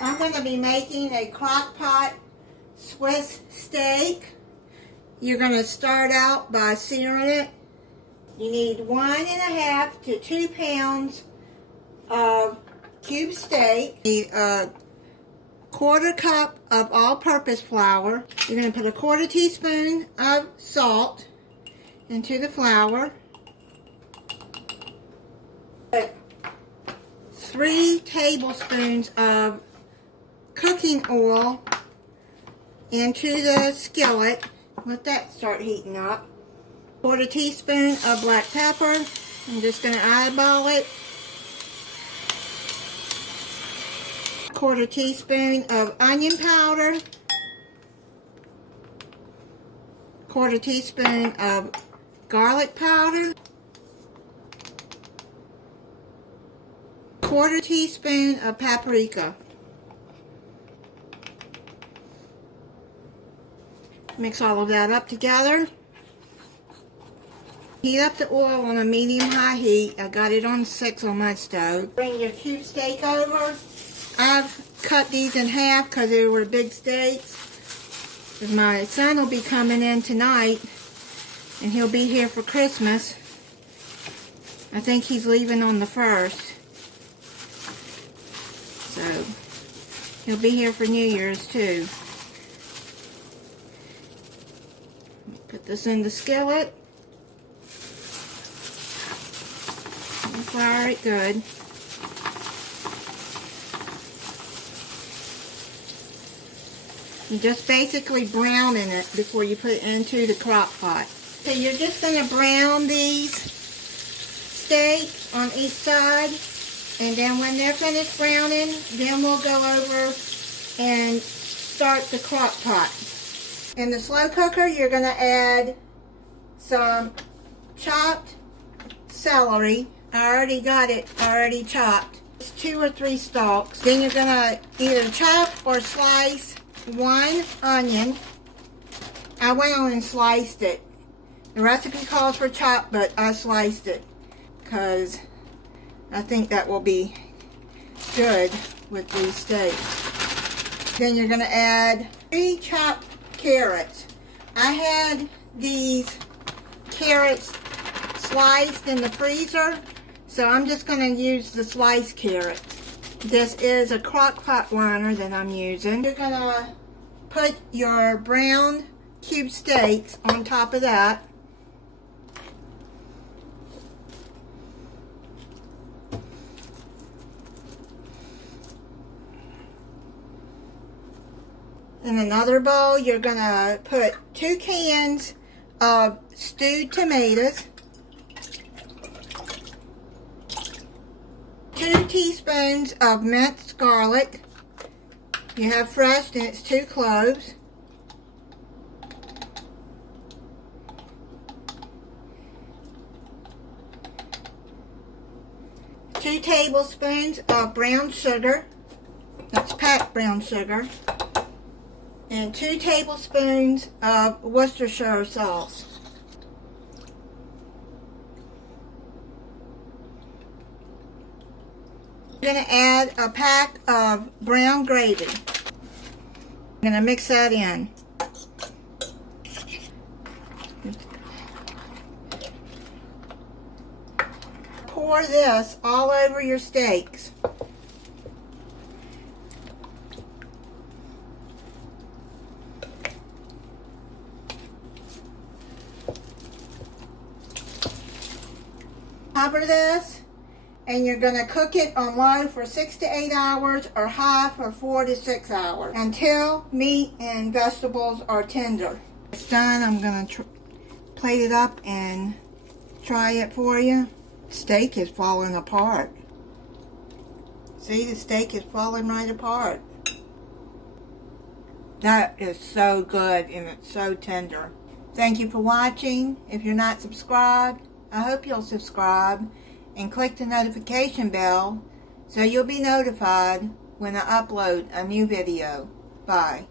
I'm going to be making a Crockpot Swiss steak. You're going to start out by searing it. You need 1.5 to 2 pounds of cube steak. You need a 1/4 cup of all-purpose flour. You're going to put a 1/4 teaspoon of salt into the flour. Put 3 tablespoons of cooking oil into the skillet. Let that start heating up. 1/4 teaspoon of black pepper. I'm just going to eyeball it. 1/4 teaspoon of onion powder. 1/4 teaspoon of garlic powder. 1/4 teaspoon of paprika. Mix all of that up together. Heat up the oil on a medium-high heat. I got it on 6 on my stove. Bring your cube steak over. I've cut these in half because they were big steaks. My son will be coming in tonight, and he'll be here for Christmas. I think he's leaving on the 1st. So, he'll be here for New Year's too. Put this in the skillet. And flour it good. You're just basically browning it before you put it into the crock pot. So you're just going to brown these steaks on each side. And then when they're finished browning, then we'll go over and start the crock pot. In the slow cooker, you're going to add some chopped celery. I already got it already chopped. It's 2 or 3 stalks. Then you're going to either chop or slice 1 onion. I went on and sliced it. The recipe calls for chopped, but I sliced it because I think that will be good with these steaks. Then you're going to add 3 chopped carrots. I had these carrots sliced in the freezer, so I'm just going to use the sliced carrots. This is a Crockpot liner that I'm using. You're going to put your brown cube steaks on top of that. In another bowl, you're going to put 2 cans of stewed tomatoes, 2 teaspoons of minced garlic. You have fresh, and it's 2 cloves. 2 tablespoons of brown sugar. That's packed brown sugar. And 2 tablespoons of Worcestershire sauce. I'm going to add a pack of brown gravy. I'm going to mix that in. Pour this all over your steaks. Cover this, and you're going to cook it on low for 6 to 8 hours or high for 4 to 6 hours until meat and vegetables are tender. It's done. I'm going to plate it up and try it for you. Steak is falling apart. See, the steak is falling right apart. That is so good, and it's so tender. Thank you for watching. If you're not subscribed, I hope you'll subscribe and click the notification bell so you'll be notified when I upload a new video. Bye.